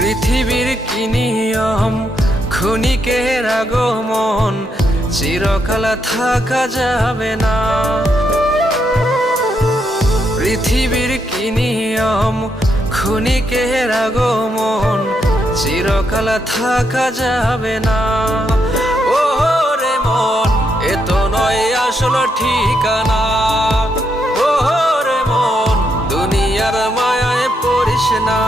পৃথিবীর কি নিয়ম, ক্ষণিকের আগমন, চিরকাল থাকা যাবে না। পৃথিবীর কি নিয়ম, ক্ষণিকের আগমন, চিরকাল থাকা যাবে না। ও রে মন, এ তো নয় আসল ঠিকানা। ও রে মন, দুনিয়ার মায়ায় পড়িস না।